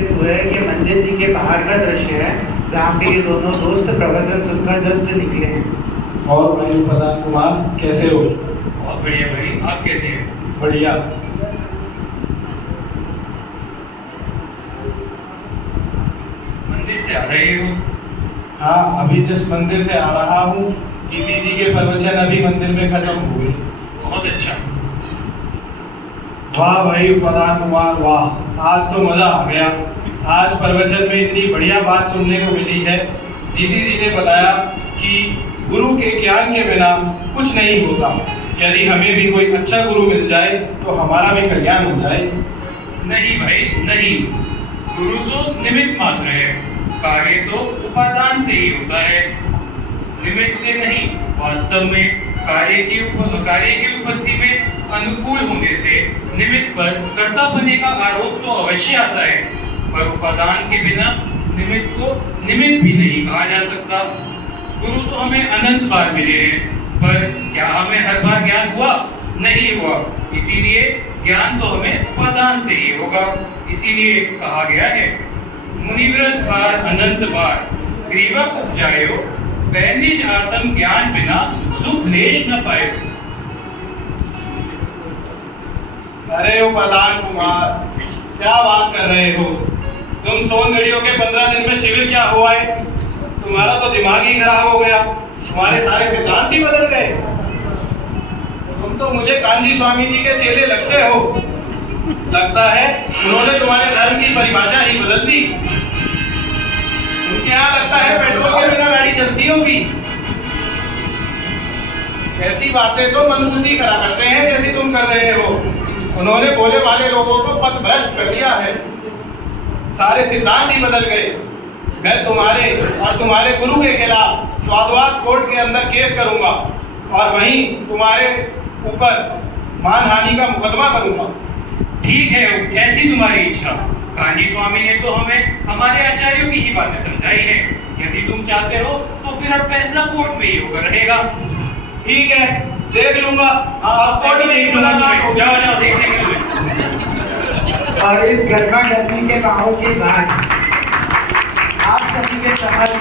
हुआ है ये मंदिर जी के बाहर का दृश्य है जहाँ पे ये दोनों दोस्त प्रवचन सुनकर जस्ट निकले हैं। और भाई प्रधान कुमार कैसे हो? बहुत बढ़िया भाई, आप कैसे हैं? बढ़िया। मंदिर से आ रहे हो? हाँ, अभी जिस मंदिर से आ रहा हूँ, दीदी जी के प्रवचन अभी मंदिर में खत्म हुए। बहुत अच्छा। वाह भाई प्रधान कुमार वाह, आज तो मजा आ गया। आज प्रवचन में इतनी बढ़िया बात सुनने को मिली है। दीदी जी ने बताया कि गुरु के ज्ञान के बिना कुछ नहीं होता। यदि हमें भी कोई अच्छा गुरु मिल जाए तो हमारा भी कल्याण हो जाए। नहीं भाई नहीं, गुरु तो निमित्त मात्र है, कार्य तो उपादान से ही होता है, निमित्त से नहीं। वास्तव में कार्य की उत्पत्ति में अनुकूल होने से निमित्त पर कर्ता बनने का आरोप तो अवश्य आता है, पर उपादान के बिना निमित्त को निमित्त भी नहीं कहा जा सकता। गुरु तो हमें अनंत बार मिले हैं, पर क्या हमें हर बार ज्ञान हुआ? नहीं हुआ। इसीलिए ज्ञान तो हमें उपादान से ही होगा। इसीलिए कहा गया है, मुनिव्रत धार अनंत बार ग्रीवा उपजायो, निज आत्म ज्ञान बिना सुख लेश न पाए। अरे प्रधान कुमार, क्या बात कर रहे हो? तुम सोनगढ़ियों के 15 दिन में शिविर क्या हुआ है? तुम्हारा तो दिमाग ही खराब हो गया, तुम्हारे सारे सिद्धांत ही बदल गए। तुम तो मुझे कांजी स्वामी जी के चेले लगते हो। लगता है उन्होंने तुम्हारे धर्म की परिभाषा ही बदल दी। उनके यहाँ लगता है पेट्रोल के बिना गाड़ी चलती होगी। ऐसी बातें तो मंदबुद्धि करा करते हैं जैसी तुम कर रहे हो। उन्होंने भोले वाले लोगों को पथ भ्रष्ट कर दिया है, सारे सिद्धांत ही बदल गए। मैं तुम्हारे और तुम्हारे गुरु के खिलाफ स्वादवाद कोर्ट के अंदर केस करूंगा और वहीं तुम्हारे ऊपर मानहानि का मुकदमा करूंगा। ठीक है, कैसी तुम्हारी इच्छा। कांजी स्वामी ने तो हमें हमारे आचार्यों की ही बातें समझाई है। यदि तुम चाहते हो तो फिर अब फैसला कोर्ट में ही होकर रहेगा। ठीक है, देख लूंगा। अब कोर्ट में ही मुलाकात होगी। जाओ जाओ, देख लेंगे। और इस गर्मा गर्मी के माहौल के बाद आप सभी के समक्ष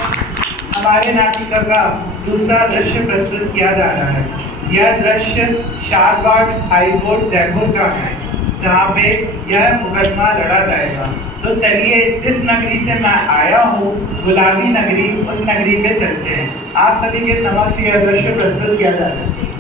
हमारे नाटिका का दूसरा दृश्य प्रस्तुत किया जा रहा है। यह दृश्य शारवाड़ हाई कोर्ट जयपुर का है, जहाँ पे यह मुकदमा लड़ा जाएगा। तो चलिए, जिस नगरी से मैं आया हूँ, गुलाबी नगरी, उस नगरी पे चलते हैं। आप सभी के समक्ष यह दृश्य प्रस्तुत किया जा रहा है।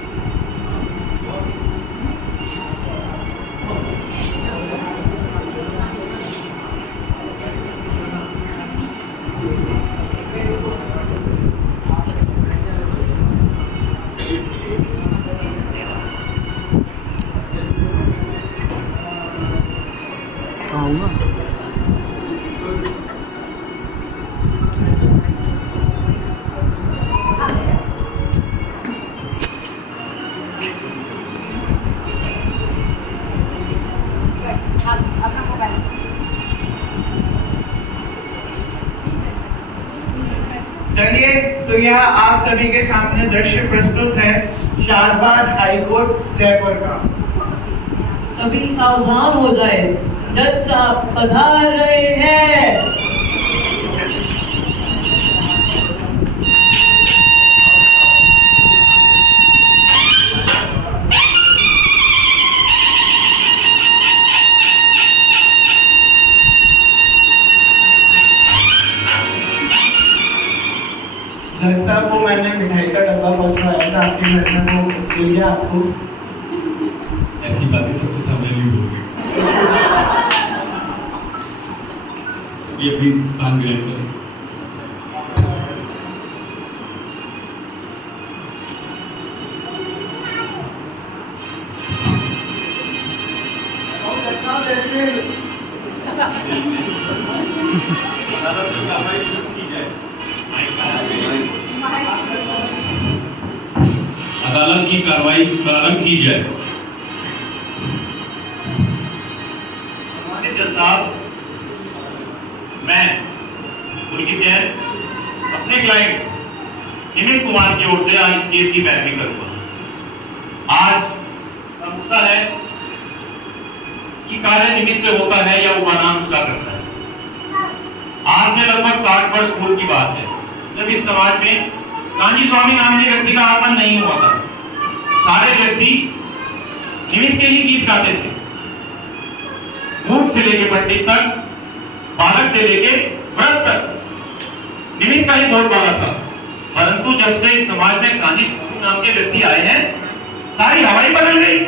चलिए, तो यह आप सभी के सामने दृश्य प्रस्तुत है शारवाड़ हाई कोर्ट जयपुर का। सभी सावधान हो जाए, जज साहब पधार रहे हैं। जज साहब को मैंने मिठाई का डब्बा पहुंचवाया था आपके घर में, वो मिल गया आपको? ऐसी बातें सबके सामने नहीं होगी। सभी अपनी स्थान ग्रहण करें। अदालत की कार्रवाई प्रारंभ की जाए। जज साहब, मैं पुलकित जैन अपने क्लाइंट निमित कुमार की ओर से आज इस केस की पैरवी करूंगा। आज का मुद्दा है कि कार्य निमित्त से होता है या उपादान उसका करता है। आज से लगभग 60 वर्ष पूर्व की बात है, जब इस समाज में कांजी स्वामी नाम के व्यक्ति का आगमन नहीं हुआ था। सारे व्यक्ति निमित्त के ही गीत गाते थे। मूर्ख से लेके पंडित तक, बालक से लेके वृद्ध तक निमित्त का ही बोलबाला था। परंतु जब से इस समाज में कांजी स्वामी नाम के व्यक्ति आए हैं, सारी हवा ही बदल गई।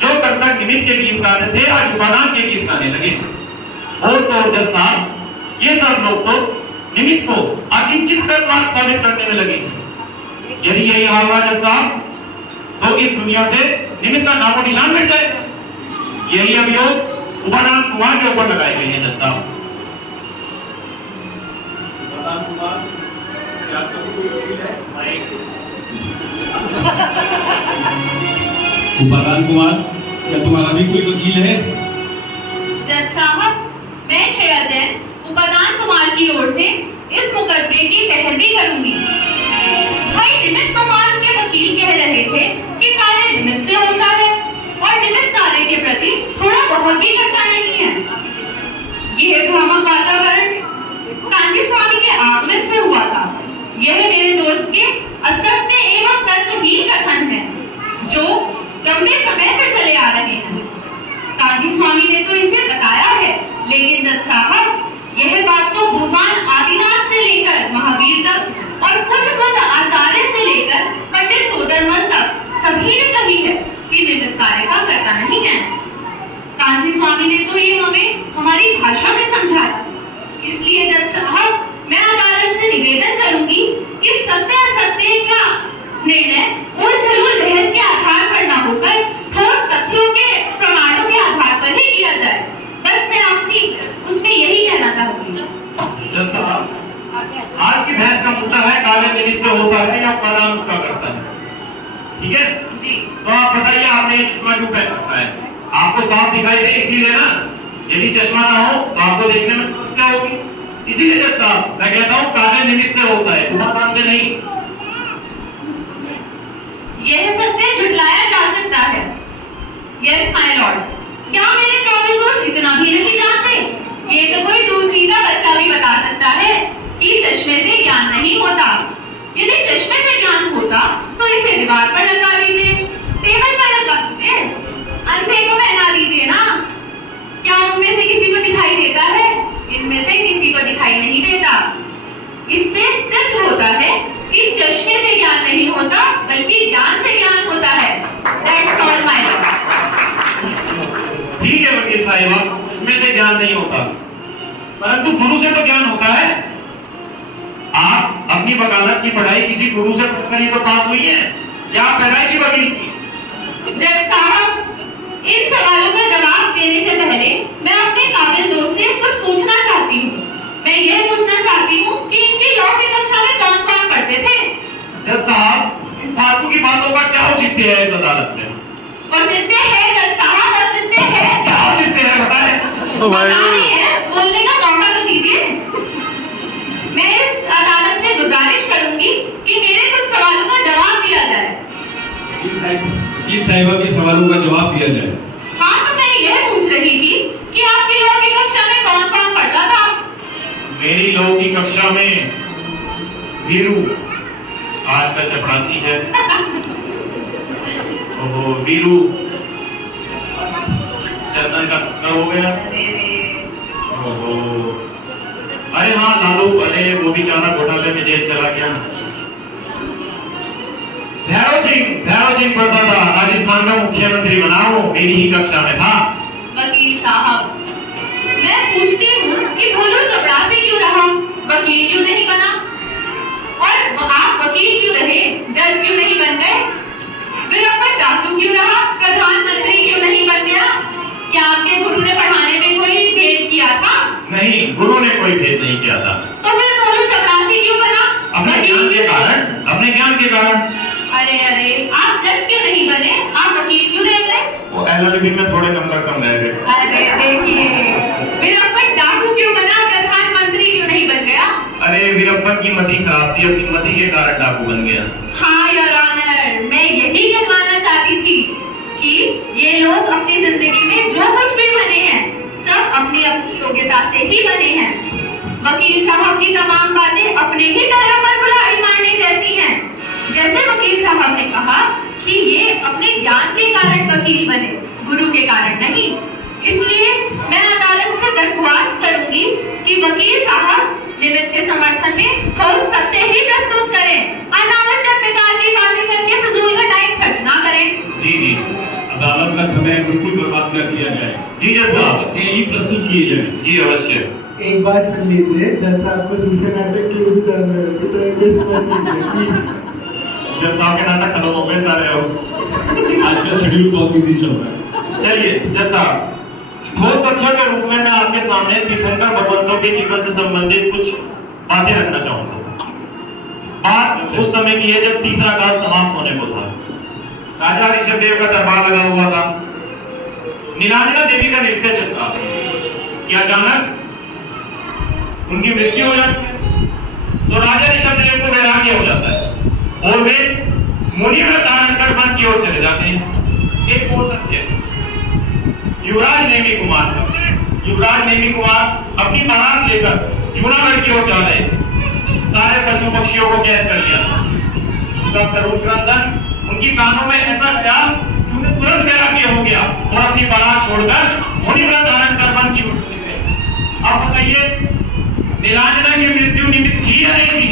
जो तब तक निमित्त के गीत गाते थे, आज उपादान के गीत गाने लगे। और तो जज साहब, ये सब लोग तो निमित्त को अकिंचित बात साबित करने में लगे। यदि यही हाल रहा जज साहब, तो इस दुनिया से निमित्त का नामो निशान मिट जाएगा। यही अभियोग उपादान कुमार के ऊपर लगाए गए हैं जज साहब। उपादान कुमार, क्या आपका कोई वकील है? उपादान कुमार, क्या तुम्हारा भी कोई वकील है? जज साहब, मैं श्रेया जैन उपादान कुमार की ओर से इस मुकदमे की पैरवी करूंगी। भाई निमित्त कुमार के वकील कह रहे थे कि कार्य निमित्त से होता है और निमित्त कार्य के प्रति थोड़ा बहुत भी घटता नहीं है। यह भ्रामक वातावरण कांजी स्वामी के आगमन से हुआ था। यह मेरे दोस्त के असत्य एवं तर्कहीन कथन है, जो लंबे समय से चले आ रहे हैं। कांजी स्वामी ने तो इसे बताया है, लेकिन जज साहब, यह बात तो भगवान आदिनाथ से लेकर महावीर तक और खुद आचार्य से लेकर पंडित तोडरमल तक सभी ने कही है कि निमित्त कार्य का करता नहीं है। कांजी स्वामी ने तो ये हमें हमारी भाषा में समझाया। इसलिए जज साहब, मैं अदालत से निवेदन करूंगी कि सत्य असत्य का निर्णय उलझुल बहस के आधार पर न होकर ठोस तथ्यों के प्रमाणों के आधार पर ही किया जाए। बस मैं अपनी उसमें यही कहना चाहूंगी। जज साहब, आज की बहस का मुद्दा है कार्य निमित्त से होता है या उपादान उसका करता है। ठीक है जी। तो आप बताइए, आपने ये चश्मा क्यों पहन रखा है? आपको साफ दिखाई दे इसीलिए ना। यदि चश्मा ना हो तो आपको देखने में समस्या होगी। इसीलिए जज साहब, मैं कहता हूँ कार्य निमित्त से होता है, उपादान से नहीं। यह सत्य झुटलाया जा सकता है। यस माय लॉर्ड, क्या मेरे काबिल दोस्त इतना भी नहीं जानते? ये तो कोई दूध पीता बच्चा भी बता सकता है कि चश्मे से ज्ञान नहीं होता। यदि चश्मे से ज्ञान होता तो इसे दीवार पर लगा दीजिए, टेबल पर लगा दीजिए, अंधे को पहना दीजिए ना। क्या उनमें से किसी को दिखाई देता है? इनमें से किसी को दिखाई नहीं देता। इससे सिद्ध होता है कि चश्मे से ज्ञान नहीं होता, बल्कि ज्ञान से ज्ञान होता है। That's all my lord. ठीक है वकील साहिबा, इसमें से ज्ञान नहीं होता, परंतु गुरु से तो ज्ञान होता है। आप अपनी वकालत की पढ़ाई किसी गुरु से पढ़कर ही तो पास हुई है, या आप पैदाइशी वकील की? जज साहब, इन सवालों का जवाब देने से पहले मैं अपने काबिल दोस्त से कुछ पूछना चाहती हूँ। मैं यह पूछना चाहती हूँ कि इनकी लॉ की कक्षा में कौन-कौन पढ़ते थे? जज साहब, इन फालतू की बातों का क्या औचित्य है इस अदालत में? औचित्य है जज साहब, औचित्य है। क्या औचित्य है बताएं? बता रही है, बोलने का मौका तो दीजिए। मैं इस अदालत से गुजारिश करूंगी कि मेरे कुछ सवालों का जवाब दिया जाए। वकील साहिबा के सवालों का जवाब दिया जाए। हाँ, तो मैं यह पूछ रही थी कि आपकी लॉ की कक्षा में कौन-कौन पढ़ता था? मेरी लॉ की कक्षा में वीरू, आज का चपरासी है। ओहो, वीरू चंदन का तस्कर हो गया। ओहो, अरे हाँ लालू, अरे वो बेचारा घोटाले में जेल चला गया। भैरव सिंह पढ़ता था, राजस्थान का मुख्यमंत्री बना, वो मेरी ही कक्षा में था। वकील साहब, मैं पूछती हूँ कि भोलू चपरासी क्यों रहा, वकील क्यों नहीं बना? और आप वकील क्यों रहे, जज क्यों नहीं बन गए? वीरप्पन डाकू क्यों रहा, प्रधानमंत्री क्यों नहीं बन गया? क्या आपके गुरु ने पढ़ाने में कोई भेद किया था? नहीं, गुरु ने कोई भेद नहीं किया था। तो फिर भोलू चपरासी क्यों बना? अपने ज्ञान के कारण, अपने ज्ञान के कारण। अरे आप जज क्यों नहीं बने, आप वकील क्यों रह गए? वो एलएलबी में थोड़े नंबर कम रह गए। अरे देखिए, वीरप्पन डाकू क्यों बना, प्रधानमंत्री क्यों नहीं बन गया? अरे वीरप्पन की मति खराब थी, अपनी मति के कारण डाकू बन गया। हाँ योर ऑनर, मैं यही कहना चाहती थी कि ये लोग अपनी जिंदगी में जो कुछ भी बने हैं, सब अपनी अपनी योग्यता से ही बने हैं। वकील साहब की तमाम बातें अपने ही पैरों पर कुल्हाड़ी मारने जैसी हैं। जैसे वकील साहब ने कहा कि ये अपने ज्ञान के कारण वकील बने, गुरु के कारण नहीं। इसलिए मैं अदालत से दरख्वास्त करूंगी कि वकील साहब निमित्त के समर्थन में ठोस तथ्य ही प्रस्तुत करें, अनावश्यक बेकार की बातें करके फजूल का टाइम खर्च ना करें। जी जी, अदालत का समय बिल्कुल बर्बाद न किया जाए। जी जज साहब, तथ्य ही प्रस्तुत किए जाए। जी अवश्य। एक बात सुन लीजिए, जज साहब को दूसरे नाटक की भी तरह जज साहब के नाटक खत्म हो गए सारे अब। आजकल शेड्यूल बहुत बिजी चल रहा है। चलिए जज साहब, ठोस तथ्यों के रूप में मैं आपके सामने तीर्थंकर भगवंतों के जीवन से संबंधित कुछ बातें रखना चाहूंगा। बात उस समय की है जब तीसरा काल समाप्त होने को था। राजा ऋषभदेव का दरबार लगा हुआ था। नीलांजना देवी का नृत्य चलता कि अचानक उनकी मृत्यु हो जाती है, तो राजा ऋषभदेव को वैराग्य हो जाता है और वे मुनि व्रत धारण कर वन की ओर चले जाते हैं। एक और तथ्य, युवराज नेमी कुमार अपनी बारात लेकर जूनागढ़ की ओर जा रहे, सारे पशु पक्षियों को कैद कर लिया। तब तरुण उनकी कानों में ऐसा गया कि उन्हें तुरंत वैराग्य हो गया और अपनी बारात छोड़कर मुनि व्रत धारण कर वन की ओर चले गए। अब बताइए, नीलांजना की मृत्यु निमित्त थी या नहीं थी?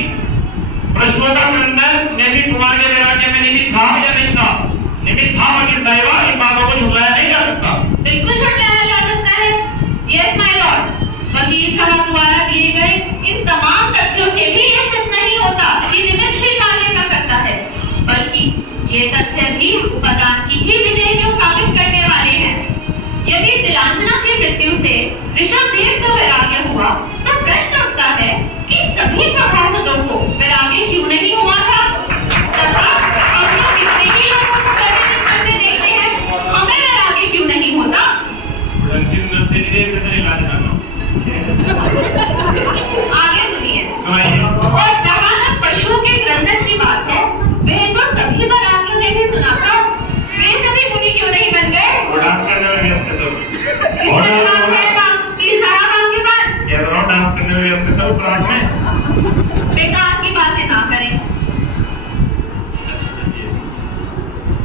प्रश्नोत्तर नंदन नेमी कुमार के वैराग्य में निमित्त था या नहीं था? निमित्त था वकील साहिबा, इन बातों को झुटलाया नहीं जा सकता। बिल्कुल झुटलाया जा सकता है। यस माय लॉर्ड, वकील साहब द्वारा दिए गए इन तमाम तथ्यों से भी यह सिद्ध नहीं होता कि निमित्त ही कार्य का करता है, बल्कि ये तथ्य भी उपादान की ही विजय को साबित करने वाले हैं। यदि नीलांजना की मृत्यु से ऋषभदेव को वैराग्य हुआ, तो प्रश्न उठता है कि सभी सभासदों को वैराग्य क्यों नहीं हुआ था? तथा हम तो कितने ही लोगों को प्रतिदिन करते देखते हैं, हमें वैराग्य क्यों नहीं होता? आगे सुनिए। और जहाँ तक पशुओं के क्रंदन की बात है, वह तो सभी वैरागियों ने भी सुना था। वे सभी मुनि क्यों नहीं बन गए? डांस करने में व्यस्त है सब। इसका जवाब है वकील साहब आपके पास। ये दोनों डांस करने में व्यस्त है सब प्राण में। बेकार की बातें ना करें।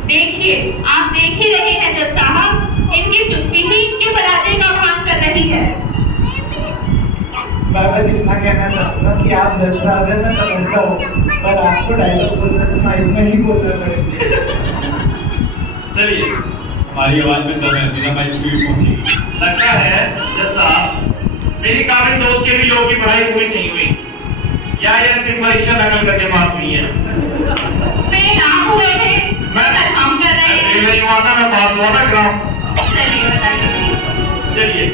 देखिए, आप देख ही रहे हैं जज साहब, इनकी चुप्पी ही इनके पराजय का भान कर रही है। मैं बस इतना कहना चाहूँगा कि आप जज साहब हैं, मैं समझता हूँ, पर आपको डायलॉग बोलना तो माइक में ही बोलना पड़ेगा। चलिए, हमारी आवाज में दम है, बिना माइक के भी पहुंचेगी। लगता है जज साहब, मेरी काबिल दोस्त के भी लोग की पढ़ाई पूरी नहीं हुई, या ये अंतिम परीक्षा नकल करके पास हुई है। फेल आप हुए थे, नकल हम कर रहे हैं। फेल नहीं हुआ था, मैं पास हुआ था ग्राम। चलिए बताइए। चलिए,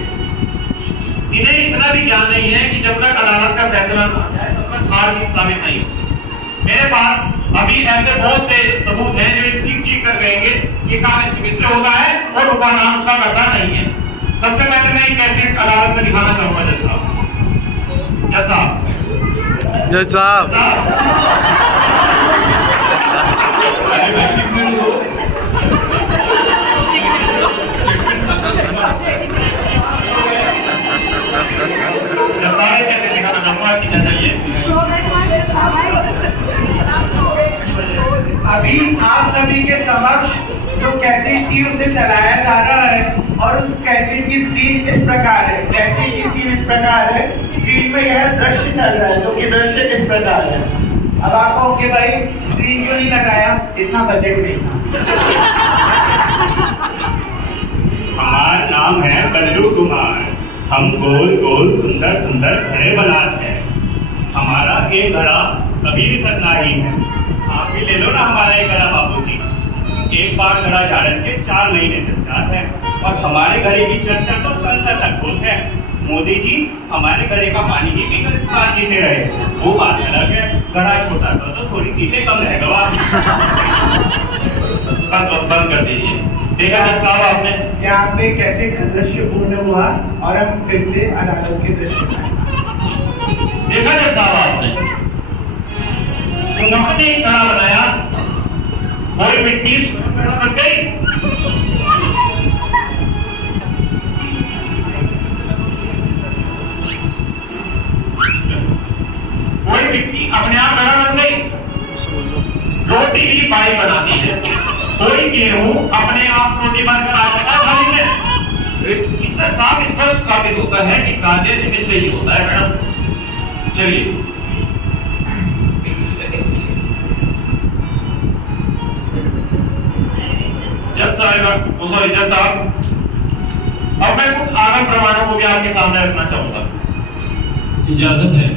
इन्हें इतना भी ज्ञान नहीं है कि जब तक अदालत का फैसला ना आ जाए तब तक हार जीत साबित नहीं होती। मेरे पास अभी ऐसे बहुत से सबूत हैं जो ठीक कर कहेंगे कि काम इससे होता है और उपादान उसका करता नहीं है। सबसे पहले मैं एक कैसेट अदालत में दिखाना चाहूंगा जज साहब। जज साहब, जज साहब, अरे भाई कितने लोग स्टेटमेंट साझा करना। जज साहब कैसे दिखाना चाहूंगा कि जानिए। अभी आप सभी के समक्ष जो कैसेट थी उसे चलाया जा रहा है और उस कैसेट की स्क्रीन इस प्रकार है। कैसेट की स्क्रीन इस प्रकार है, स्क्रीन पे यह दृश्य चल रहा है जो कि दृश्य इस प्रकार है। अब आप कहोगे भाई स्क्रीन क्यों नहीं लगाया, इतना बजट नहीं था। हमारा नाम है बल्लू कुमार। हम गोल गोल सुंदर सुंदर घड़े बनाते हैं। हमारा एक घड़ा कभी भी सकना ही है। आप भी ले लो ना हमारा एक घड़ा बाबूजी। एक बार घड़ा झाड़न के 4 महीने चल जाते हैं और हमारे घड़े की चर्चा तो संसद तक होती है। मोदी जी हमारे घड़े का पानी ही पीकर बात जीते रहे, वो बात अलग है। घड़ा छोटा था तो थोड़ी सीटें कम रह गवा। बस बंद कर दीजिए। देखा जज साहब आपने, यहाँ पे कैसेट का दृश्य पूर्ण हुआ और हम फिर से अदालत के दृश्य में आए। देखा जज साहब आपने, उन्होंने एक घड़ा बनाया, वही मिट्टी बन गई। रोटी भी बाई बनाती है। कोई गेहूं अपने आप रोटी बनकर आ सकता है थाली में? इससे साफ स्पष्ट साबित होता है कि कार्य निमित्त से ही होता है मैडम। चलिए जज साहब, अब मैं कुछ आगम प्रमाणों को भी आपके सामने रखना चाहूंगा। इजाजत है।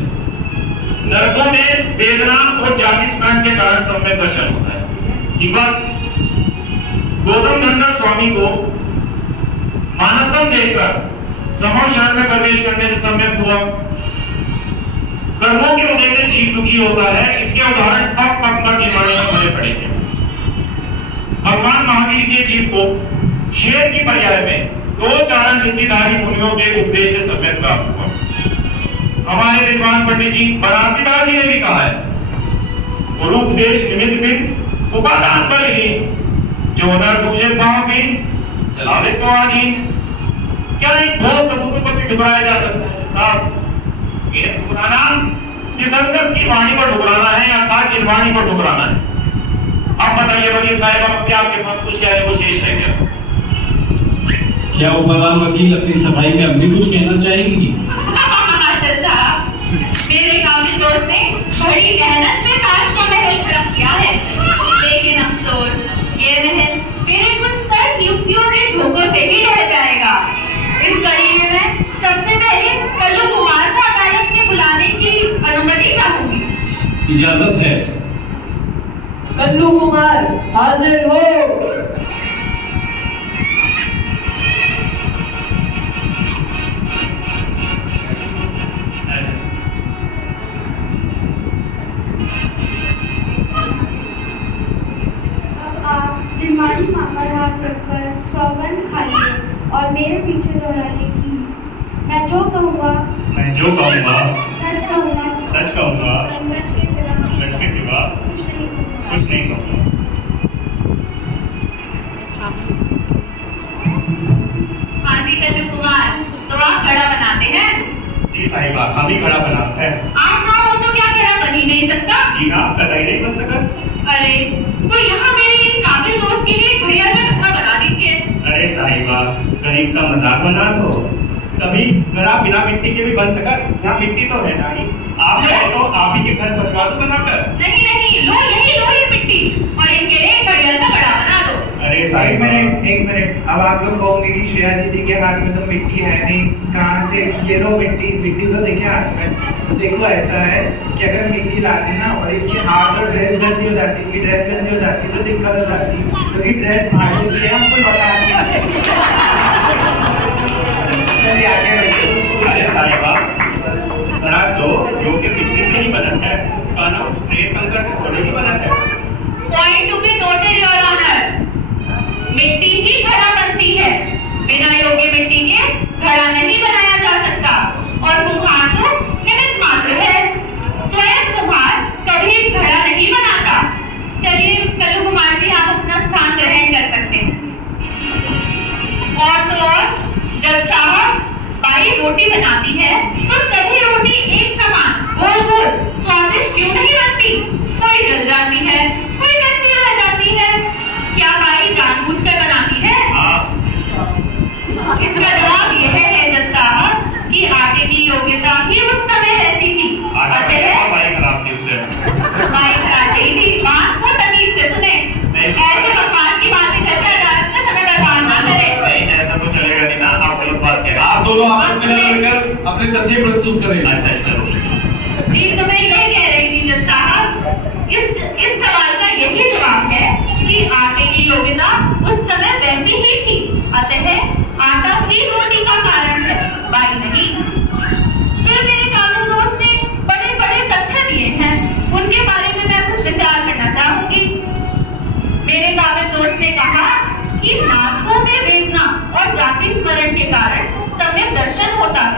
नरकों में वेदना और जाति स्मरण के कारण सम्यक दर्शन होता है। एक बार गौतम नंदन स्वामी को मानसम देखकर समूह शरण में प्रवेश करने से सम्यक हुआ। कर्मों के उदय से जीव दुखी होता है। इसके उदाहरण पग पग पर जीवाणु में भरे पड़े हैं। भगवान महावीर के जीव को शेर की पर्याय में दो चारण विद्याधारी मुनियों के उपदेश से सम्यक प्राप्त हुआ। हमारे विद्वान पंडित जी बनारसी बाबा जी ने भी कहा है, गुरु उपदेश निमित्त बिन उपादान बलहीन, जो नर दूजे पांव बिन चलावे तो आधीन। क्या इन दो सबूतों पर भी ठुकराया जा सकता है साहब? ये ठुकराना तीर्थंकर की वाणी पर ठुकराना है या खास जिनवाणी पर ठुकराना है? आप बताइए वकील साहब, आप क्या आपके पास कुछ कहने को शेष है क्या? क्या उपादान वकील अपनी सफाई में अब भी कुछ कहना चाहेगी? मेरे काबिल दोस्त ने बड़ी मेहनत से ताज का महल खड़ा किया है, लेकिन अफसोस ये महल मेरे कुछ तर्क नियुक्तियों के झोंकों से ही ढह जाएगा। इस कड़ी में मैं सबसे पहले कल्लू कुमार को अदालत में बुलाने की अनुमति चाहूंगी। इजाजत है। कल्लू कुमार हाजिर हो। जिनवाणी मां पर हाथ रखकर सौगंध खा लिए और मेरे पीछे दोहराइए कि मैं जो कहूँगा सच कहूंगा, सच कहूँगा, सच कहूंगा, सच के सिवा सच के सिवा कुछ नहीं कहूंगा। हाँ जी कल्लू कुमार, तो आप खड़ा बनाते हैं? जी साहिबा, हम ही खड़ा बनाते हैं। आप ना हो तो क्या खड़ा बन ही नहीं सकता? जी हाँ, कतई नहीं बन सका। अरे तो यहाँ मेरे इन काबिल दोस्त के लिए बढ़िया सा घड़ा बना दीजिए। अरे साहिबा, गरीब का मजाक बना दो। कभी घड़ा बिना मिट्टी के भी बन सका? यहाँ मिट्टी तो है ना ही। आप है तो आप ही के घर पहुंचवा दो बनाकर। नहीं नहीं, लो ये मिट्टी और इनके लिए बढ़िया सा घड़ा बना दो। अरे एक साहिबा, मिनट, अब आप लोग कहोगे कि श्रेया दीदी के हाथ में तो मिट्टी है नहीं, कहाँ से ये लो मिट्टी तो देखिए हाथ में। तो देखो ऐसा है कि अगर मिट्टी लाते ना और इनके हाथ और ड्रेस गंदी हो जाती, इनकी ड्रेस गंदी हो जाती तो दिक्कत हो जाती, क्योंकि ड्रेस फाड़ देती है, हमको बता चलिए आगे बढ़िए। अरे साहिबा, घड़ा तो जो कि मिट्टी से ही बना है, उसका नाम रेत कंकड़ से थोड़ी ही बना है। Point to be noted your honour, मिट्टी ही घड़ा बनती है, बिना योग्य मिट्टी के घड़ा नहीं बनाया जा सकता और कुम्हार तो निमित्त मात्र है, स्वयं कुम्हार कभी घड़ा नहीं बनाता। चलिए कल्लू कुमार जी, आप अपना स्थान ग्रहण कर सकते हैं। और तो और जज साहब, बाई रोटी बनाती है तो सभी रोटी एक समान गोल गोल स्वादिष्ट क्यों नहीं बनती? कोई जल जाती है, कोई कच्ची रह जाती है। क्या बाई जानबूझकर बनाती है? इसका जवाब यह है जज साहब कि आटे की योग्यता ही उस समय वैसी थी, अतः बाई खराब थी उससे। बाई खराब नहीं थी। बात को तमीज से सुने, ऐसे बकवास की बातें करके अदालत में समय बर्बाद ना करें। नहीं, ऐसा तो चलेगा नहीं ना, आप गलत बात कह रहे हैं। आप दोनों आपस में लड़कर अपने तथ्य प्रस्तुत करें। अच्छा जी, तो मैं यही कह रही थी जज साहब, इस सवाल का यही जवाब है कि आटे की योग्यता उस समय वैसी ही थी, अतः आटा ही रोटी का कारण है, बाई नहीं। फिर मेरे काबिल दोस्त ने बड़े बड़े तथ्य दिए हैं, उनके बारे में मैं कुछ विचार करना चाहूंगी। मेरे काबिल दोस्त ने कहा कि नाटकों में वेदना और जाति स्मरण के कारण सम्यक दर्शन होता है।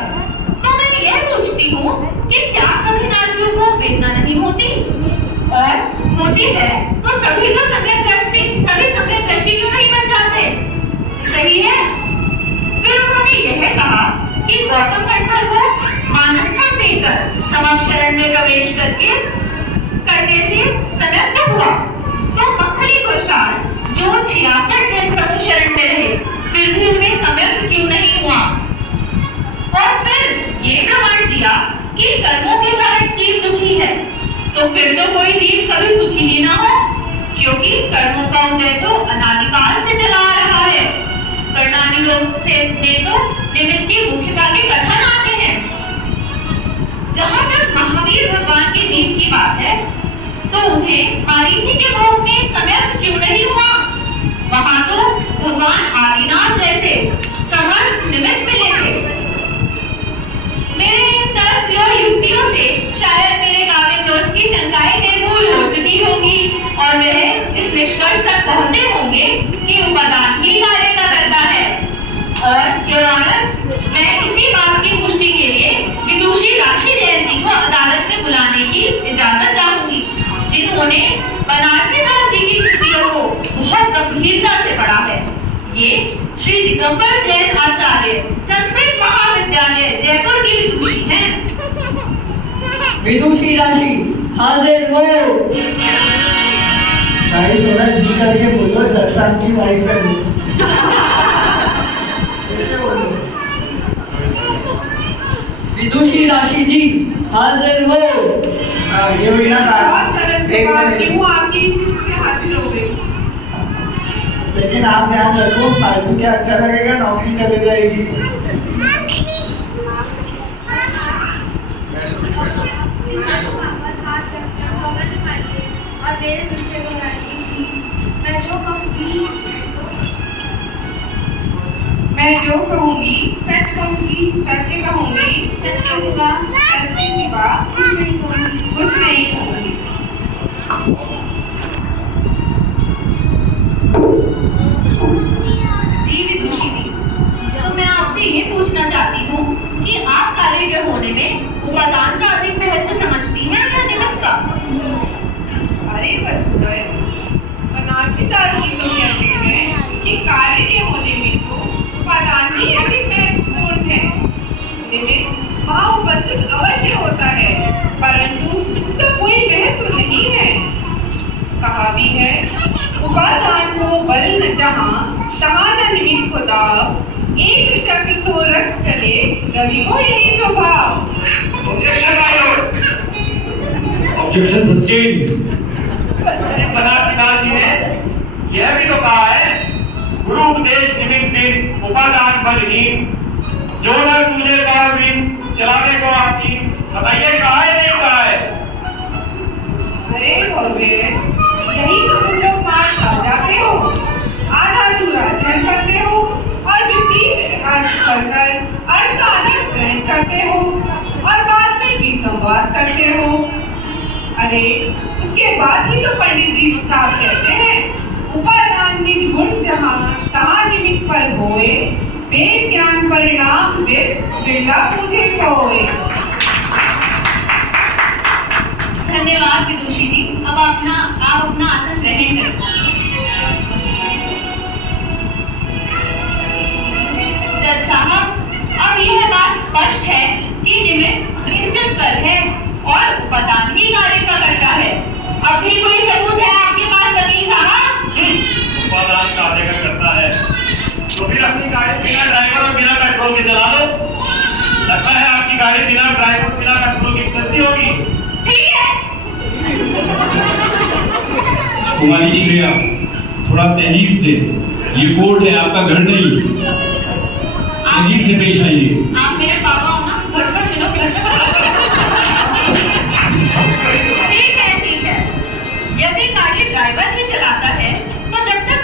तो मैं यह पूछती हूँ कि क्या सभी नाटकों को वेदना नहीं होती? और होती है तो सभी को सम्यक दृष्टि क्यों नहीं बन जाते? सही है। फिर उन्होंने यह कहा कि गौतम नंदन को मानस्थम देकर समाज शरण में प्रवेश करने से सम्यक हुआ। सोचा कि कर्मों के कारण जीव दुखी है, तो फिर तो कोई जीव कभी सुखी ही ना हो, क्योंकि कर्मों का उदय तो अनादिकाल से चला आ रहा है। कर्णानी लोग से में तो निमित्त की मुख्यता के कथन आते हैं। जहाँ तक महावीर भगवान के जीव की बात है, तो उन्हें मारीची के भोग में समर्थ क्यों नहीं हुआ? वहाँ तो भगवान आदिनाथ जैसे समर्थ निमित्त मिले थे। मेरे इन तर्क और युक्तियों से शायद मेरे काबिल दोस्त की शंकाएं निर्मूल हो चुकी होगी और वह इस निष्कर्ष तक पहुंचे होंगे कि उपादान ही कार्य का करता है। और योर ऑनर, मैं इसी बात की पुष्टि के लिए विदुषी राशि जैन जी को अदालत में बुलाने की इजाजत चाहूंगी, जिन्होंने बनारसी दास जी की कृतियों को बहुत गंभीरता से पढ़ा है। ये श्री दिगंबर जैन आचार्य, संस्कृत महाविद्यालय जयपुर की विदुषी हैं। विदुषी राशि हाजिर हो। भाई थोड़ा जी करके बोलो, जज साहब की वाइफ है। कैसे बोलो? विदुषी राशि जी हाजिर हो। ये हुई ना बात। बहुत सरल सी बात क्यों आपकी इस चीज से हासिल हो गई। लेकिन आप ध्यान रखो, फालतू क्या अच्छा लगेगा, नौकरी चले जाएगी। और मेरे पीछे मैं जो कहूँगी सच कहूँगी, सत्य कहूँगी, सच के सिवा कुछ नहीं कहूँगी। जी विदुषी जी, तो मैं आपसे ये पूछना चाहती हूँ कि आप कार्य के होने में उपादान का अधिक महत्व समझती हैं या निमित्त का? अरे बदतर, बनारसी दास जी तो कहते हैं कि कार्य के होने में तो उपादान ही अधिक महत्वपूर्ण है। निमित्त वहाँ उपस्थित अवश्य होता है, परंतु उसका कोई महत्व नहीं है। कहा भी है, उपादान को बल न जहाँ तहाँ न निमित्त को दाव, एक चक्र सो रथ चले रवि को यही स्वभाव। Objection sustain. बनारसी दास जी ने यह भी तो कहा है, गुरु उपदेश निमित्त बिन उपादान बलहीन, जो न तुझे पार बिन चलाने को आती। बताइए कहा है नहीं कहा है? अरे भव्य, यही तो तुम लोग मार खा जाते हो। आधा अधूरा अध्ययन करते हो और विपरीत अर्थ करकर अर्थ का अनर्थ ग्रहण करते हो और बाद में भी संवाद करते हो। अरे उसके बाद ही तो पंडित जी साहब कहते हैं, उपादान निज गुण जहाँ तहाँ निमित्त पर होए, वेद ज्ञान परिणाम वेद बिरला मुझे खोए। धन्यवाद विदुषी जी। अब आप अपना आसन ग्रहण करें। जज साहब, अब यह बात स्पष्ट है कि निमित्त निश्चित कर है और उपादान ही कार्य का करता है। अब भी कोई सबूत है आपके पास वकील साहब? उपादान कार्य का करता है तो फिर अपनी गाड़ी बिना ड्राइवर और बिना पेट्रोल के चला लो। लगता है आपकी गाड़ी बिना ड्राइवर बिना पेट्रोल की चलती होगी। ठीक है। कुमारी श्रेया, थोड़ा तहजीब से, ये कोर्ट है, आपका घर नहीं। तहजीब से पेश आइए। आप मेरे पापा हो ना, घर पर मिलो, घर पर। ठीक है। यदि गाड़ी ड्राइवर ही चलाता है, तो जब तक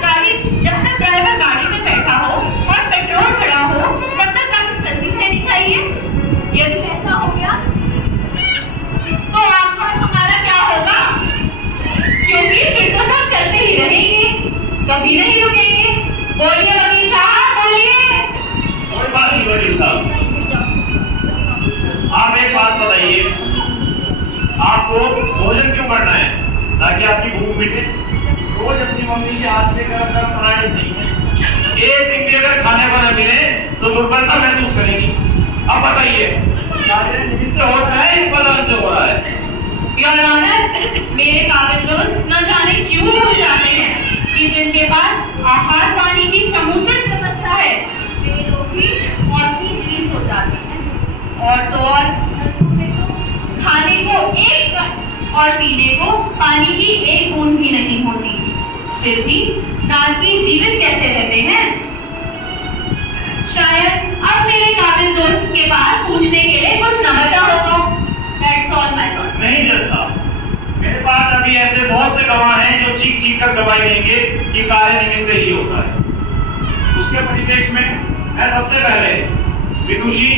ड्राइवर गाड़ी में बैठा हो और पेट्रोल भरा हो, तब तक गाड़ी चलती रहनी चाहिए। यदि ऐसा हो गया तो आपका हमारा क्या होगा? क्योंकि फिर तो सब चलते ही रहेंगे, कभी नहीं रुकेंगे। बोलिए वकील साहब, बोलिए। कोई बात नहीं वकील साहब, आप एक बात बताइए, आपको भोजन क्यों करना है? ताकि आपकी भूख मिटे। रोज अपनी मम्मी के हाथ से गरम गरम पराठे चाहिए। एक दिन भी अगर खाने को न मिले तो दुर्बलता महसूस करेंगी। अब बताइए, निमित्त से हो रहा है, उपादान से हो रहा है? योर ऑनर, मेरे काबिल दोस्त न जाने क्यों भूल जाते हैं कि जिनके पास आहार पानी की समुचित व्यवस्था है, वे लोग भी बहुत ही रिलीज हो जाते हैं। और तो और और पीने को पानी की एक बूंद भी नहीं होती। फिर भी नागवीर जीवित कैसे रहते हैं? शायद अब मेरे काबिल दोस्त के पास पूछने के लिए कुछ न बचा होगा। That's all my lord। नहीं जज साहब, मेरे पास अभी ऐसे बहुत से गवाह हैं जो चीख चीख कर गवाही देंगे कि कार्य निमित्त से ही होता है। उसके परिप्रेक्ष्य में मैं सबसे पहले विदुषी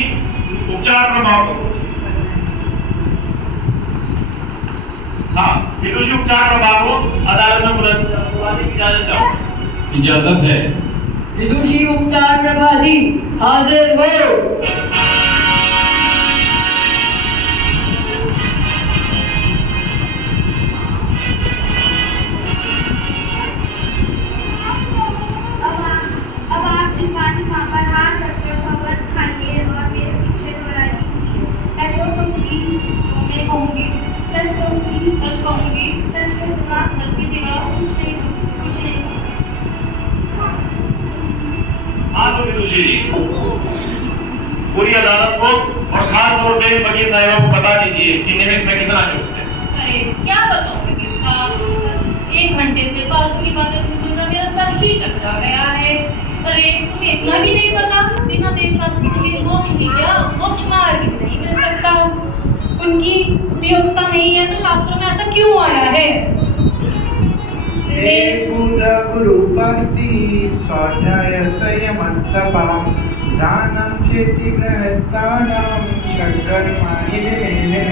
उपचार प्रभाव को विदुषी उपचार प्रभाव को अदालत में बुलाने की इजाजत चाहूँ। इजाजत है। विदुषी उपचार प्रभा जी हाजिर हो। अब आप जिम्मानी मां पर हाथ रखकर सौगंध खाइए और मेरे पीछे दोहराइए। मैं जो कहूँगी जो मैं कहूँगी सच कहूँगी, सच कहूँगी, सच के सिवा कुछ नहीं। हाँ तो विदुषी जी, पूरी अदालत को और खास तौर पे वकील साहिबा को बता दीजिए कि निमित्त में कितना जोड़ते हैं। अरे क्या बताऊं वकील साहब, 1 घंटे से फालतू की बातें सुनकर मेरा सर ही चकरा गया है। अरे तुम्हें इतना भी नहीं पता, बिना देव शास्त्री के लिए मोक्ष नहीं, क्या मोक्ष मार्ग भी नहीं मिल सकता। उनकी उपयोगिता नहीं है तो शास्त्रों में ऐसा क्यों आया है? गुरुपस्ति स्वाध्याय संयमस्तपा दानं चेति गृहस्थानां षट्कर्माणि दिने।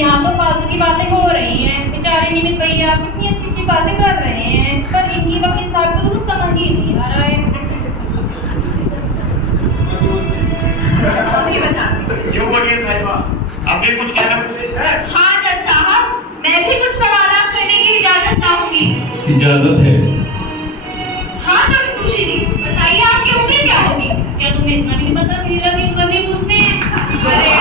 यहाँ तो फालतू की बातें हो रही हैं। बेचारे निमित भैया कितनी अच्छी अच्छी बातें कर रहे हैं, पर इनकी वकील साहब को तो कुछ समझ ही नहीं आ रहा है। अभी बता। क्यों वकील साहिबा, आपने कुछ कहना है? हाँ जज साहब, मैं भी कुछ सवालात करने की इजाजत चाहूंगी। इजाजत है। हाँ तो विदुषी जी, बताइए आपकी उम्र क्या होगी? क्या तुम्हें इतना भी नहीं पता? महिला की उम्र भी पूछते हैं। अरे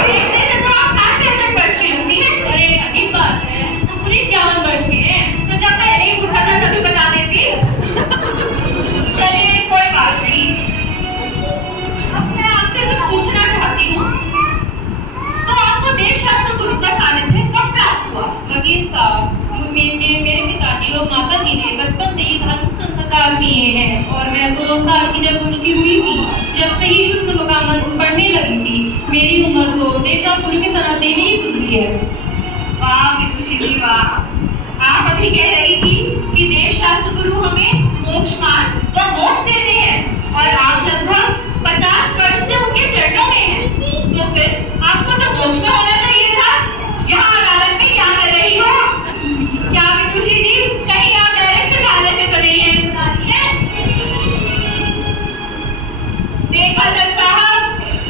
देखने से तो आप 60-65 वर्ष की लगती हैं। अरे अजीब बात है, हम पूरे 51 वर्ष के हैं। तो जब पहले ही पूछा था तभी बता देती। चलिए कोई बात नहीं। अब मैं आपसे कुछ पूछना चाहती हूँ। तो आपको देव शास्त्र गुरु का सानिध्य कब प्राप्त हुआ? वकील साहब, मेरे पिताजी और माता जी ने बचपन से ही धार्मिक संस्कार दिए हैं और मैं 2 साल की जब पुष्टि हुई थी, जब से ही शुद्ध मुकामत पढ़ने लगी थी। मेरी उम्र तो देवशास्त्र के सनाते में ही गुजरी है। वाह विदुषी जी वाह। आप अभी कह रही थी कि देव शास्त्र गुरु हमें मोक्ष मार्ग व मोक्ष देते हैं और आप लगभग 50 वर्ष से उनके चरणों में हैं। तो फिर आपको तो मोक्ष में होना चाहिए था। यहाँ अदालत में क्या कर रही हो? क्या विदुषी जी, कहीं आप डायरेक्ट से ढाले से तो नहीं है? देखा जज साहब,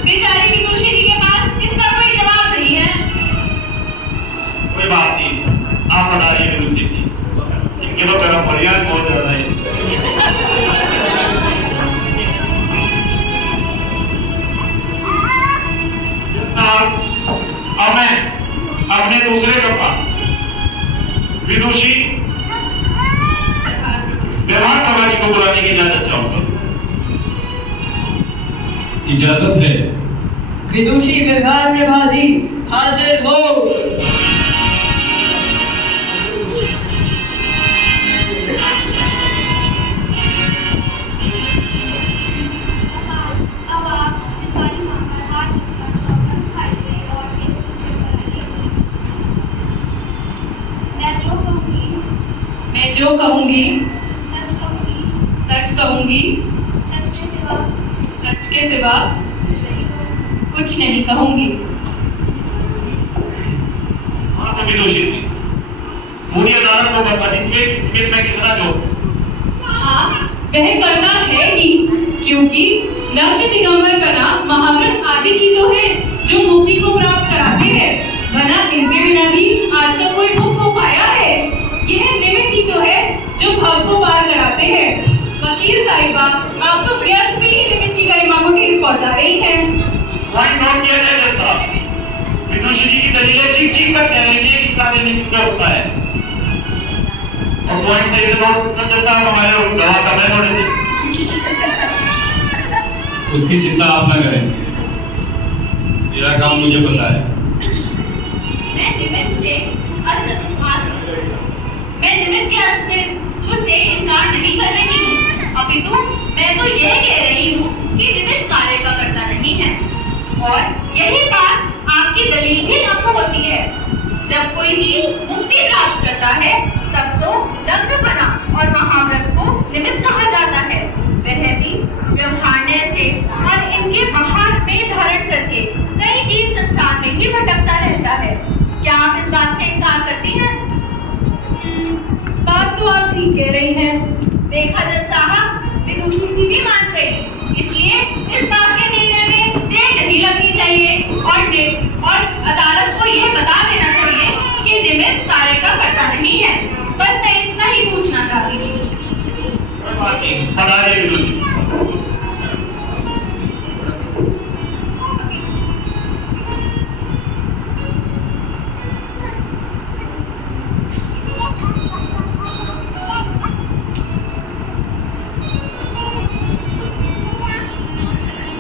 बेचारी विदुषी जी के पास इसका कोई जवाब नहीं है। कोई बात नहीं, आप बताइए विदुषी जी, इनके तो गर्म फरियाद बहुत ज्यादा है। अब मैं अपने दूसरे गवाह विदुषी व्यवहार प्रभा जी को बुलाने की इजाजत चाहूंगा। इजाजत है। विदुषी व्यवहार प्रभा जी हाजिर हो। अब आप जिम्मानी मां पर हाथ रखकर सौगंध खाइए और मेरे पीछे दोहराइए। मैं जो कहूँगी सच कहूँगी, सच कहूँगी, सच के सिवा कुछ नहीं कहूँगी। हाँ तो विदुषी जी, पूरी अदालत को बता दीजिए कि मैं कितना जोड़। हाँ, वह करना है ही, क्योंकि नर्क दिगंबर का नाम महाव्रत आदि की तो है जो मुक्ति को प्राप्त कराते हैं। वरना इनके बिना भी आज तक कोई मुक्त हो पाया है। यह निमित्त ही तो है जो भव को पार कराते हैं। वकील साहिबा, आप तो व्यर्थ में ही निमित्त की गरिमा को ठेस पहुंचा रही हैं। पॉइंट नोट किया जाए जज साहब, विदुषी जी की दलीलें चीख चीख कर कह रही है कि कार्य निमित्त से होता है। और पॉइंट सही से नोट जज साहब, हमारे गवाह का मैं थोड़े से उसकी चिंता आप ना करें, मेरा काम मुझे पता है। मैं निमित्त के अस्तित्व से इनकार नहीं कर रही हूँ, अपितु मैं तो यह कह रही हूँ कि निमित्त कार्य का कर्ता नहीं है। और यही बात आपकी दलील भी लागू होती है। जब कोई जीव मुक्ति प्राप्त करता है तब तो लग्नपना और महाव्रत को निमित्त कहा जाता है, वह भी व्यवहारण्य से और इनके बाहर में धारण करके कई जीव संसार में ही भटकता रहता है। क्या आप इस बात से इनकार करती हैं? बात तो आप ठीक कह रही हैं। देखा जज साहब, विदुषी जी भी मान गई, इसलिए इस बात के निर्णय में देर नहीं लगनी चाहिए और अदालत को यह बता देना चाहिए कि निमित्त कार्य का कर्ता नहीं है। बस मैं इतना ही पूछना चाहती थी।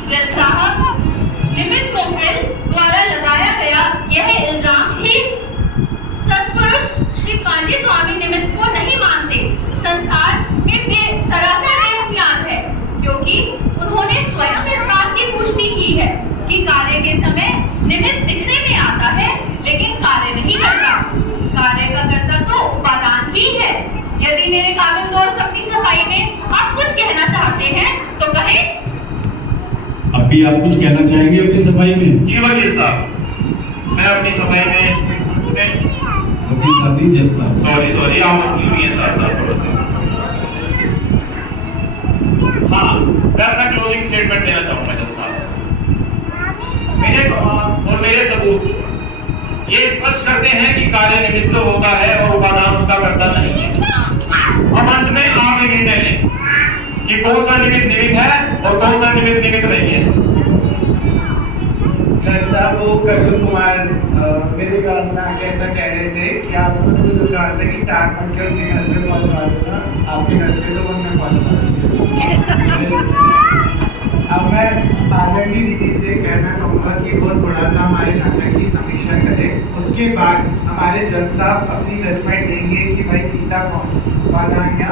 जज साहब, निमित्त मुवक्किल द्वारा लगाया गया यह इल्जाम ही सत्पुरुष श्री कांजी स्वामी निमित्त को नहीं मानते संसार में सरासर बेबुनियाद है, क्योंकि उन्होंने स्वयं इस बात की पुष्टि की है कि कार्य के समय निमित्त दिखने में आता है लेकिन कार्य नहीं करता। कार्य का कर्ता तो उपादान ही है। यदि मेरे काबिल दोस्त अपनी सफाई में आप कुछ कहना चाहते हैं तो कहें। अब भी आप कुछ कहना चाहेंगे अपनी सफाई में? जी वकील साहब, मैं अपनी सफाई में वकील साहब नहीं, जज साहब। सॉरी आप वकील भी हैं साथ थोड़ा सा। हाँ, मैं अपना क्लोजिंग स्टेटमेंट देना चाहूंगा जज साहब। मेरे गवाह और मेरे सबूत ये स्पष्ट करते हैं कि कार्य निमित्त से होता है और उपादान उसका कर्ता नहीं है। और अंत में आप ये निर्णय लें कि कौन सा निमित्त है और कौन सा निमित्त नहीं है। साहब, वो कपिल कुमार मेरे कानून ऐसा कह रहे थे कि आपको तो दुकान से कि 4 मिनट के उनके घर पे पहुंचा दूंगा, आपके घर पे तो उनमें पहुंचा। अब मैं आदरणीय दीदी से कहना चाहूँगा कि वो थोड़ा सा हमारे नाटक की समीक्षा करें, उसके बाद हमारे जज साहब अपनी जजमेंट देंगे कि भाई जीता कौन, वादा या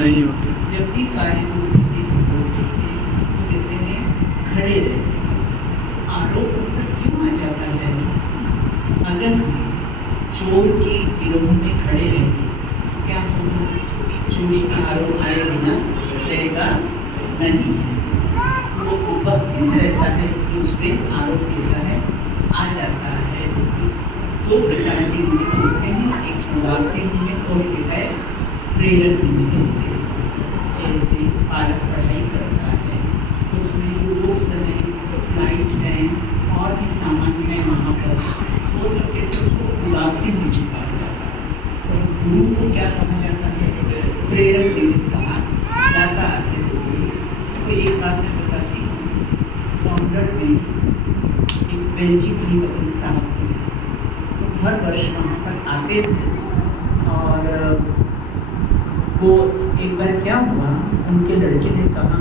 नहीं होते। जब भी कार्य को स्थिति होते हैं तो किसी ने खड़े रहते हैं। आरोप ऊपर क्यों आ जाता है? अगर हम चोर के गिरोह में खड़े रहेंगे तो क्या हम चोरी का आरोप आए बिना रहेगा? नहीं है, वो उपस्थित रहता है, इसलिए उस पर आरोप कैसा है आ जाता है। दो प्रकार के निमित्त होते हैं, एक उदासीन निमित्त और कैसा है प्रेरक निमित्त होते हैं। जैसे बालक पढ़ाई करता है, उसमें वो समय लाइट है और भी सामान है वहाँ पर, वो सब कैसे उसको उदासीन निमित्त कहा जाता है। और गुरु को क्या कहा जाता है? प्रेरक निमित्त कहा जाता है। तो एक बात मैं बताती हूँ, सौंदर्य में एक बेंची भाई वकील साहब थे, वो हर वर्ष वहाँ पर आते थे। और वो एक बार क्या हुआ, उनके लड़के ने कहा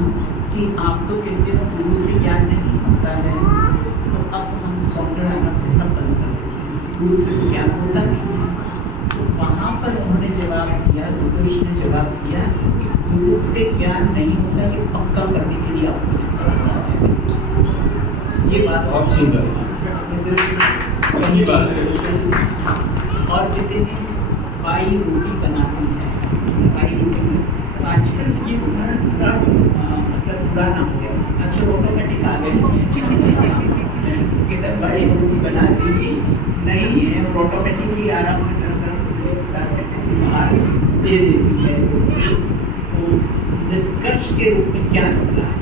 कि आप तो कहते हो गुरु से ज्ञान नहीं होता है, तो अब हम सौंदर्य आना कैसा बंद कर देते हैं, गुरु से तो ज्ञान होता नहीं है। तो वहाँ पर उन्होंने जवाब दिया, दुर्दोष ने जवाब दिया, गुरु से ज्ञान नहीं होता, ये पक्का करने के लिए आपको ये बात बहुत सुंदर बात है। और कहते हैं बाई रोटी बनाती है, बाई रोटी तो आजकल ये उदाहरण पूरा मतलब पुराना हो गया, आजकल ऑटोमेटिक आ गए कहते बाई रोटी बनाती भी नहीं है और ऑटोमेटिकली आराम से से बाहर दे देती है। तो निष्कर्ष के रूप में क्या करना है,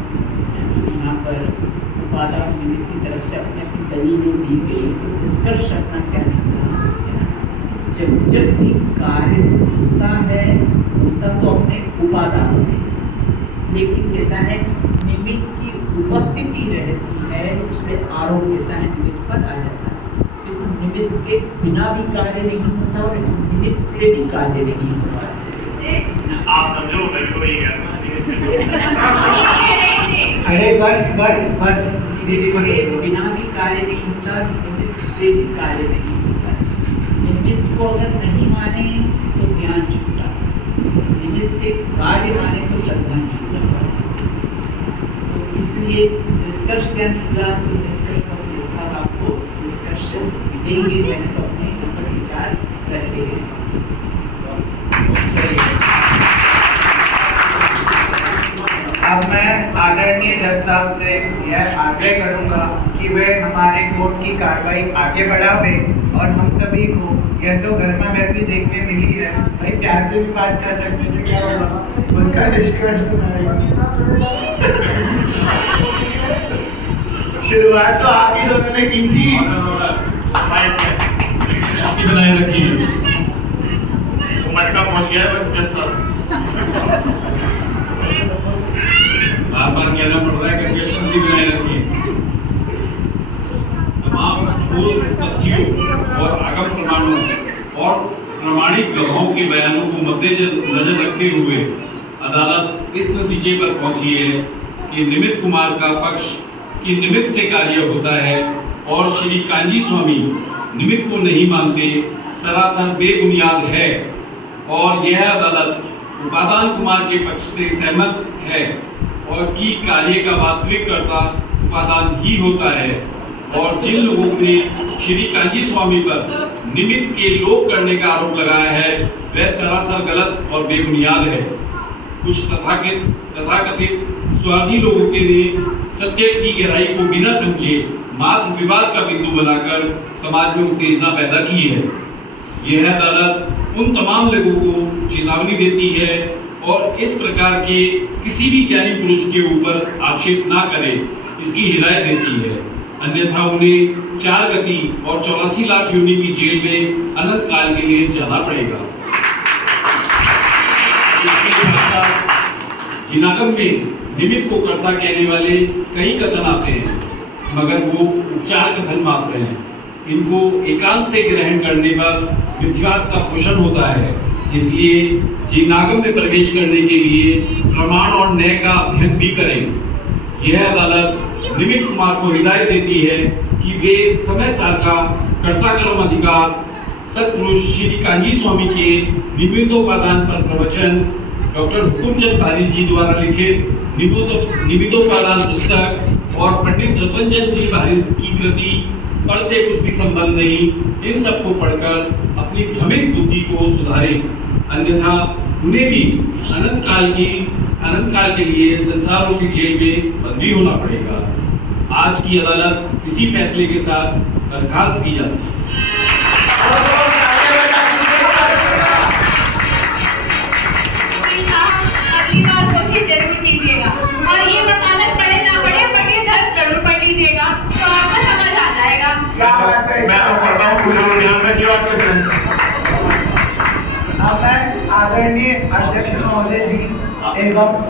यहाँ पर उपादान निमित्त की तरफ से अपनी अपनी दलीलें दी गई, तो निष्कर्ष अपना क्या निकला है। जब भी कार्य होता तो अपने उपादान से, लेकिन कैसा है निमित्त की उपस्थिति रहती है, इसलिए आरोप कैसा है निमित्त पर आ जाता है। क्योंकि निमित्त के बिना भी कार्य नहीं होता और निमित्त से भी कार्य नहीं होता। आप समझो मैं भी वही अरे बस बस बस दीदी को निमित्त के बिना भी कार्य नहीं होता, निमित्त से भी कार्य नहीं होता। निमित्त को अगर नहीं माने तो ज्ञान छूटा, निमित्त से कार्य माने तो श्रद्धा छूटा। तो इसलिए निष्कर्ष क्या निकला, तो निष्कर्ष पर सब आपको निष्कर्ष देंगे, मैंने तो अपने ऊपर विचार रखे हैं। अब मैं आदरणीय जज साहब से यह आग्रह करूंगा कि वे हमारे कोर्ट की कार्रवाई आगे बढ़ावे और हम सभी को यह जो गर्मा गर्मी देखने मिली है, भाई प्यार से भी बात कर सकते थे, क्या होगा उसका निष्कर्ष शुरुआत तो आप ही लोगों ने की थी। आपकी बनाए रखी है तो मटका पहुंच गया है जज साहब। बार बार कहना पड़ रहा है कि क्वेश्चन भी बनाए रखिए। तमाम ठोस तथ्यों और आगम प्रमाणों और प्रमाणिक गवाहों के बयानों को मद्देनजर रखते हुए अदालत इस नतीजे पर पहुंची है कि निमित्त कुमार का पक्ष कि निमित्त से कार्य होता है और श्री कांजी स्वामी निमित्त को नहीं मानते सरासर बेबुनियाद है, और यह अदालत उपादान कुमार के पक्ष से सहमत है और कि कार्य का वास्तविक कर्ता उपादान ही होता है, और जिन लोगों ने श्री कांजी स्वामी पर निमित्त के लोप करने का आरोप लगाया है वह सरासर गलत और बेबुनियाद है। कुछ तथाकथित स्वार्थी लोगों के ने सत्य की गहराई को बिना समझे मात्र विवाद का बिंदु बनाकर समाज में उत्तेजना पैदा की है। यह अदालत उन तमाम लोगों को चेतावनी देती है और इस प्रकार के किसी भी ज्ञानी पुरुष के ऊपर आक्षेप ना करे इसकी हिदायत देती है, अन्यथा उन्हें 4 गति और 84 लाख यूनि की जेल में अनंत काल के लिए जाना पड़ेगा। जिनागम में निमित्त को कर्ता कहने वाले कई कथन आते हैं, मगर वो उपचार कथन मात्र हैं। इनको एकांत से ग्रहण करने पर मिथ्यात्व का पोषण होता है, इसलिए जिनागम में प्रवेश करने के लिए प्रमाण और न्याय का अध्ययन भी करें। यह अदालत निमित्त कुमार को हिदायत देती है कि वे समय सार का कर्ता कर्म अधिकार सतपुरुष श्री कांजी स्वामी के निमित्तोपादान पर प्रवचन डॉक्टर हुकुमचंद भारी जी द्वारा लिखित निमित्तोपादान पुस्तक और पंडित रतनचंद जी भारी की कृति पर से कुछ भी संबंध नहीं, इन सबको पढ़कर अपनी भ्रमित बुद्धि को सुधारें, अन्यथा उन्हें भी अनंत काल के लिए संसारों की जेल में बंदी होना पड़ेगा। आज की अदालत इसी फैसले के साथ बर्खास्त की जाती है। अगली बार कोशिश जरूर कीजिएगा और ये वकालत पढ़े ना पढ़े बड़े दर्द जरूर पढ़ लीजिएगा तो आपको समझ आ जाएगा। क्या बात है, मैं तो पढ़ता हूँ, कुछ ध्यान रखिए आपके। अब मैं आदरणीय अध्यक्ष महोदय जी एवं